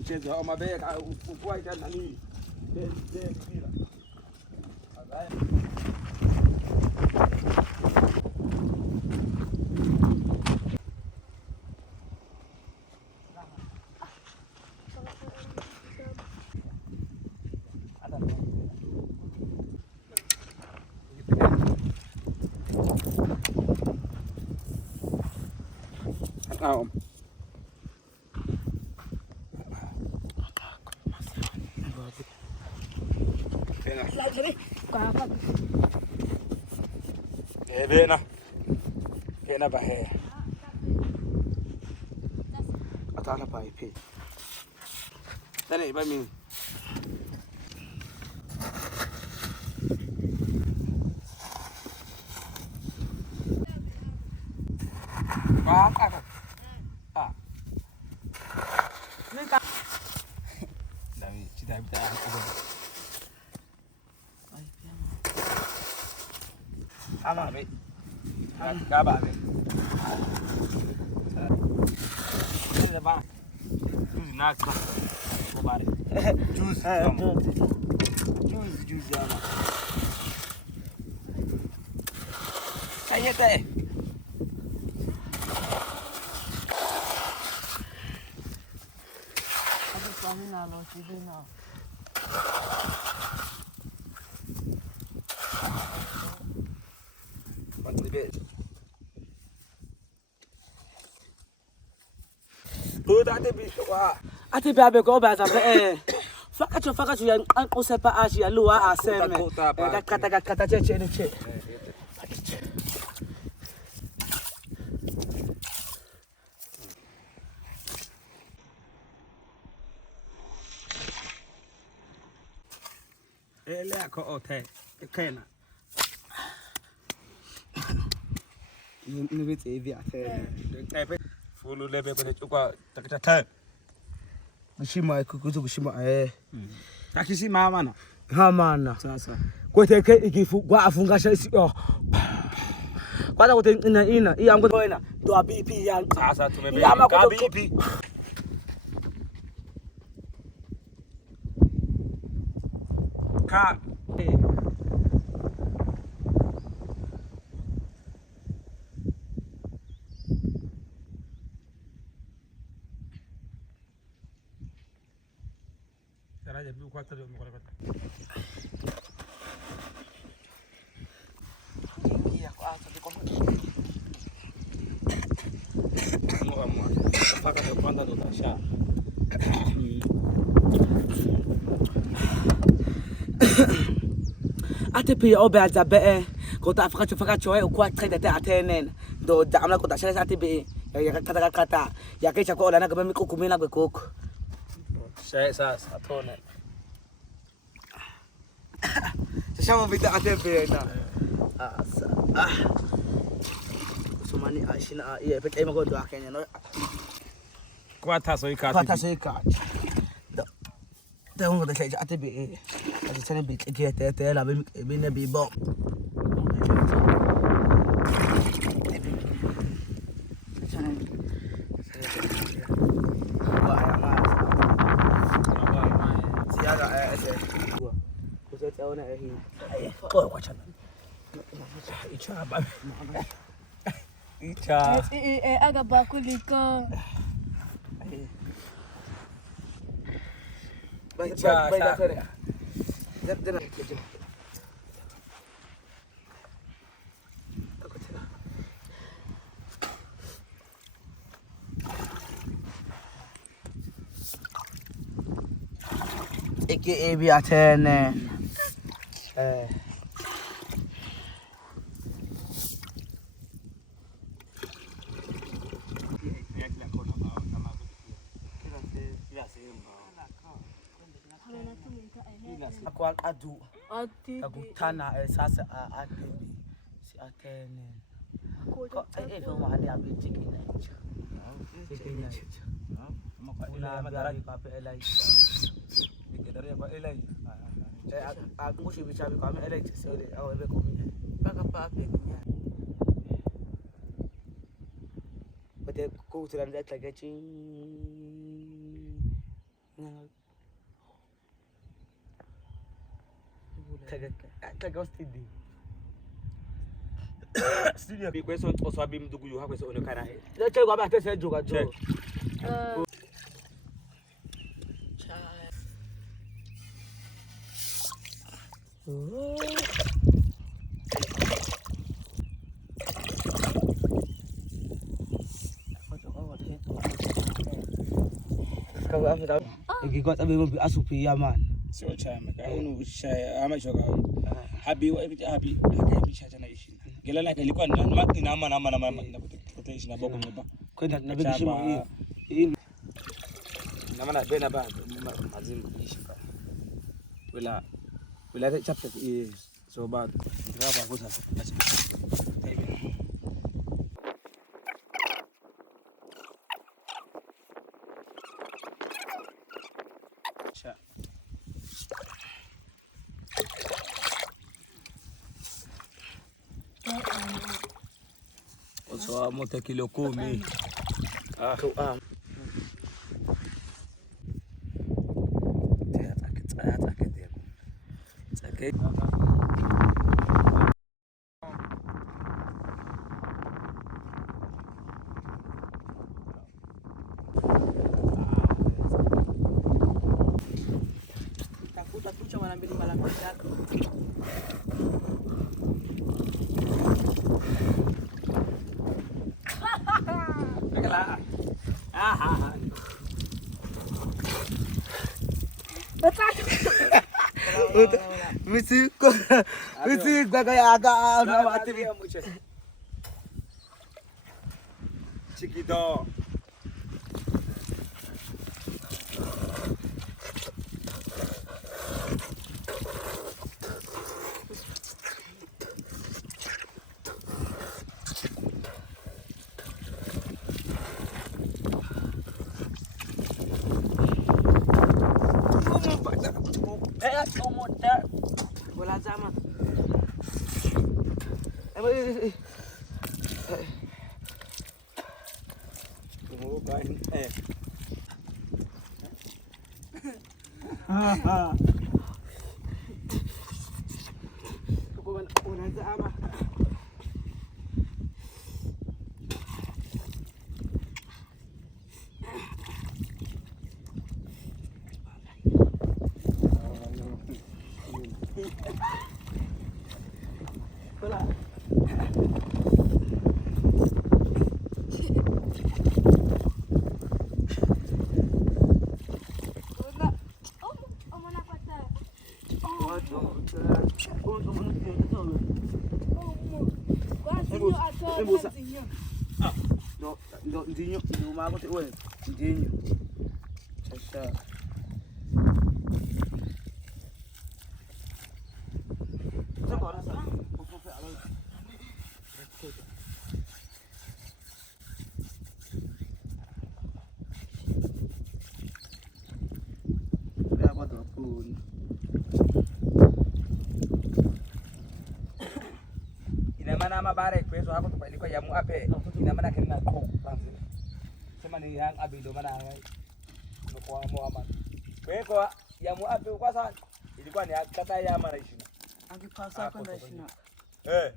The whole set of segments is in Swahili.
mchezo wa mabega ukua tena nini mpira Bena bahe atala pa ipi dale ba min ama be ga ba be da ba juice na ka ko bare juice ya ma kayete ada pamina lo sibina ati be abe ko ba za be fakacho ya nqusepa ashi ya luwa aseme kata cheche ni che ele ko othe kena ni betse evi athe fulu lebe ko chukwa takata mshima kukuzo kushima takishima mana hamana sasa kweteke ikifu kwa afungasha sio kwanza kote ina iyango wena ndo BP ya sasa tumebe ka BP ka Raja blue quarter yo mukora kata. Iya ko asa di ko. Mo amo. Faka de kwanda do tasha. Ate pia obe azabe ko ta faka choe ko trade ta atenen do damla ko tasha ate be ya kata ya kesha ko lana ko mi ko kumina ko koko. Sasa atone. Sasa mbita atebe na. Asa. Sumani ashina iya peke ima ko do akenya no. Kwata so ikati. Da ngo da sai atebe. Ati sene bi ke te la bi ne bi bo. Aga bakuliko. Iki ebi atene. Aku adu. Akutana sasa adebi. Si atene. Ko eve mahali abe chicken nature. Chicken nature. Maka madara ka pe Elisha. Nikidare kwa Eli. Akushi bichabi kwa me Eli so de awe be komi. Baka pa pe nya. But ko tulan da tagachi. Taga studio. Studio bi kweso oso abi mdugu yo ha kweso onekana. Le che kwa ba tese joga jo. Kau apa tahu? Igi kau tapi mau asupi yaman. Sio chama ka unu shaya ama shoga habi wa ibiti habi akabi chacha na ishi gela lake ilikuwa ni nama kutaishi na boko mba kwenda na begi shimo hii na maana bena ba mazimu ishi ka wala chapter so bad graba kusa cha oso moto kilo 10 to tsake tafuta tucha mara mbili mara tatu. Mesti kayak agak mati dia macam chiquito bola zaman. Bola zaman. Bola. No, ndinyo, nduma kote wewe, ndinyo. Sasa. Ina maana mabare kwezo hapo ilikuwa ya muape ina maana kana ko sema ni yang abi ndo maana kwa muama kwa ya muape kwa sana ilikuwa ni kata ya mara 20 angipasa kwenda 20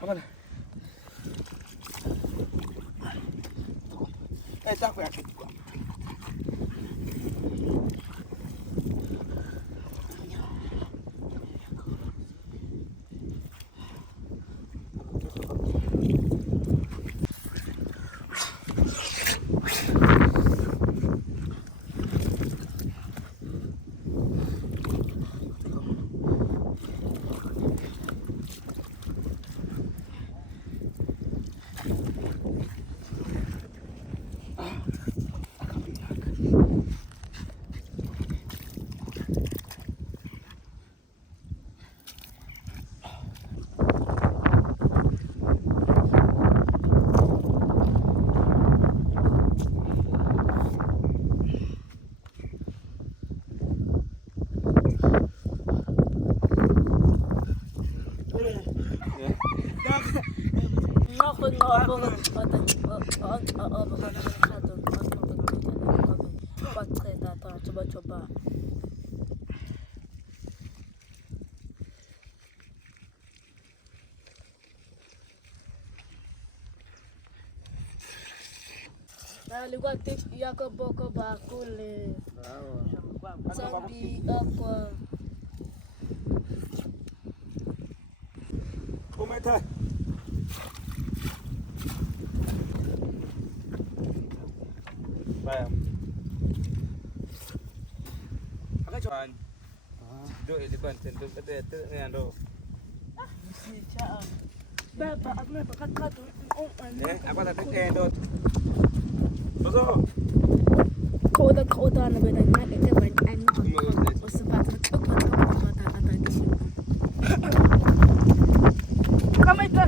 Apa dah? Tak aku yakin juga. coba. Alikuwa yako boko bakule. Sabi apa? Umeta. Bayam. Akachuan. Do ilikuwa ntendo kete ngando. Si cha. Baba, aku nak pakat tu. Apa tak endo. Bozo. Kota na beda na ite ban an. Usabat kota ata disi. Kama ita.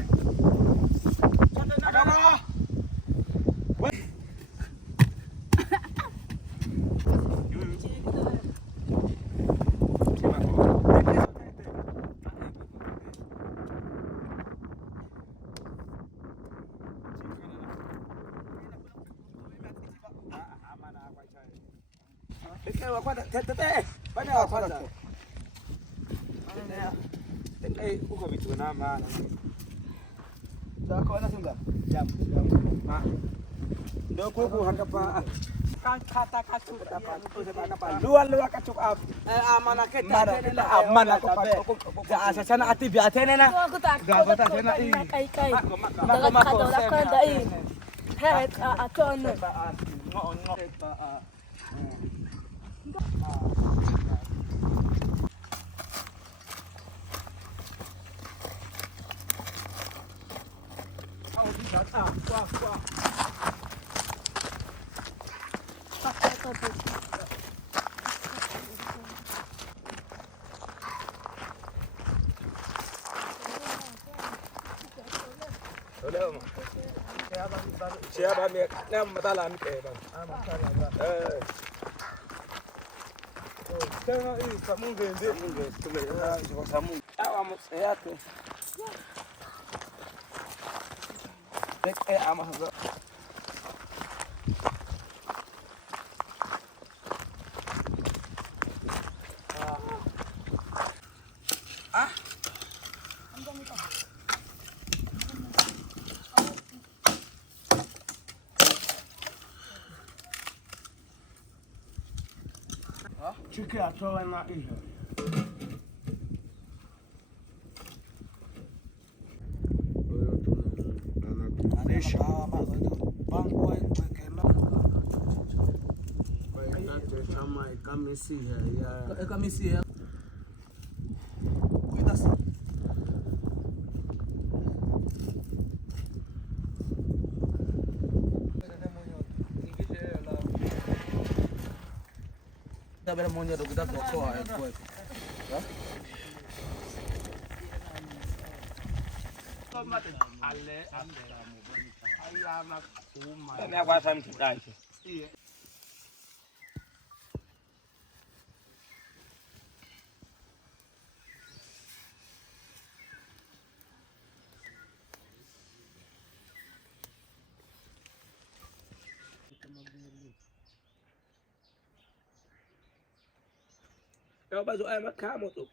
Akala. Uko vitu na maana. Sasa sunga. Jambo. Ndio kuku hakapa. Kata kacuk apa? Apa? Luar kacuk apa? Amana kita. Amana ko. Ja sana ati biate na. Gaba ta sana i. Kai. Dagat kado lakan dai. Het aton. Ngo. Siapa ni? Nama masalah ni ke bang? Tengok ini kamu gende. Kamu. Awak saya tu. Dek amah tu. Chiki atoa na hiyo. Anesha bango wekema. Baita chama ikamisi ya. Ikamisi ya. Cuida-se. Bela moja ndo kitaka kuokoa kwetu. Ale ayama kuma. Kama kwa sababu mtaishi. Kau baju ayam kamu tu.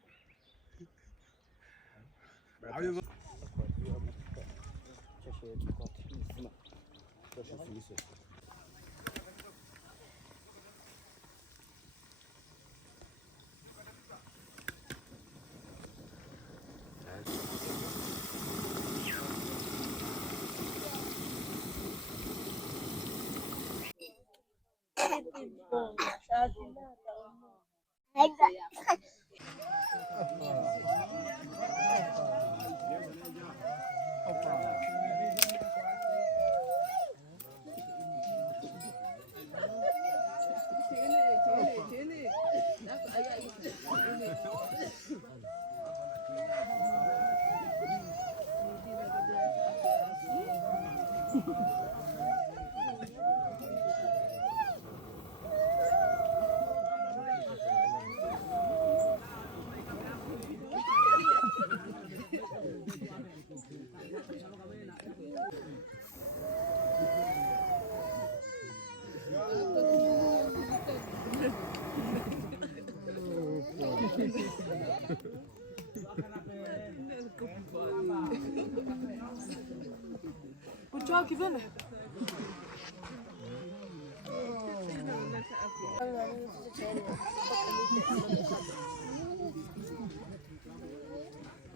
Utoki vile.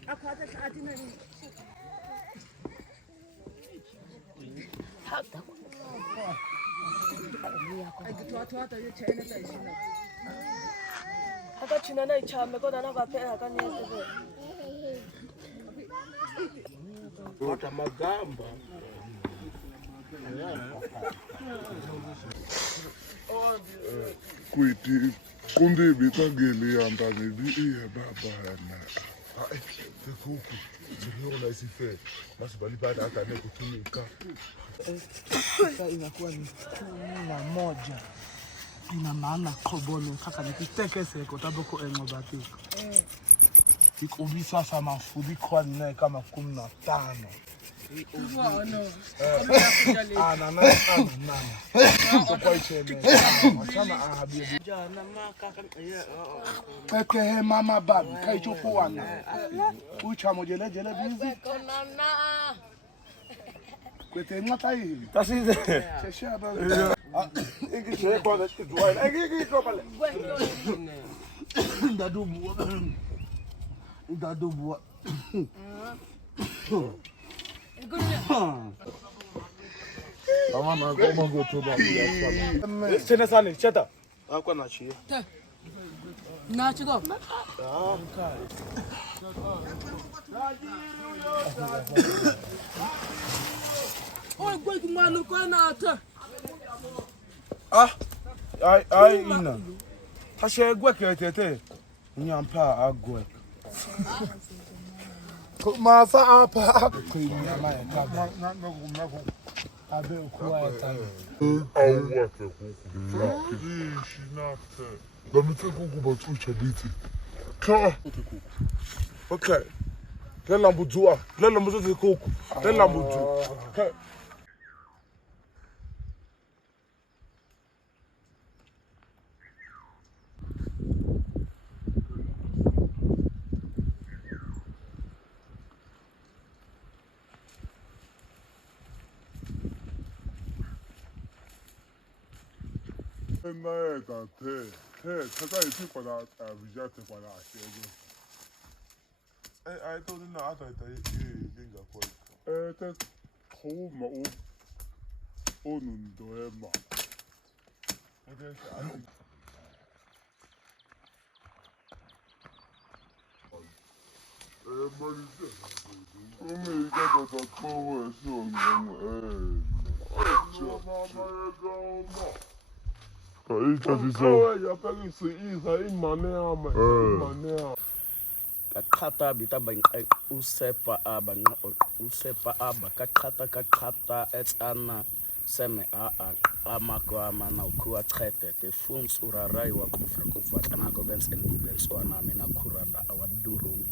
Akwata saati nani? Hata. Akitoa hiyo chene taishina. Hata china na ichame kwa na kapera kanyese. Ota magamba. Kwiti kundi bitageli andani bi baba na Kuku, niliona isife. Basi bali baada hata ne kutumika. Sasa inakuwa ni 11. Ina maana kobono kaka nikitekese kwa taboko engobati. Ikubisa sana mafudi kwa nne kama 15. No. Ana. So kwa icheme. Achana ahabia. Jana maka peke mama babi kaichukua na. Ucha mojele bizi. Kwete ngata hii. Tasize. Chesha ba. Ikishe kwa na kidwa. Ikiko pale. Ndadubu. Ama na koma gotoba biasa. Sina sana chata. Akwa na chi. Na chigo. Oi gwe kumano kwa na ata. Ai ina. Tashe gwe ketete. Nyampa agwe. Masa apa. Kuinya maya kaba. Na abe kuwa eta. Awate kuku. Ishi nafte. Bamite kuku batucha biti. Ka. Okay. Lela mbujua. Lela mbuzu kuku. Lela mbuzu. Okay. Naeka kaka iti para avijate para ashego. I told him I thought dinga kwa. Te koma o nundoema. Marisa. Come ika ta kowe so ngam Kakata bitaba usepa aba kakata etsana seme amako amana ukuwa trete te fums urarai wa kufa kana ko bens en kubens wana mena kuranda awadurung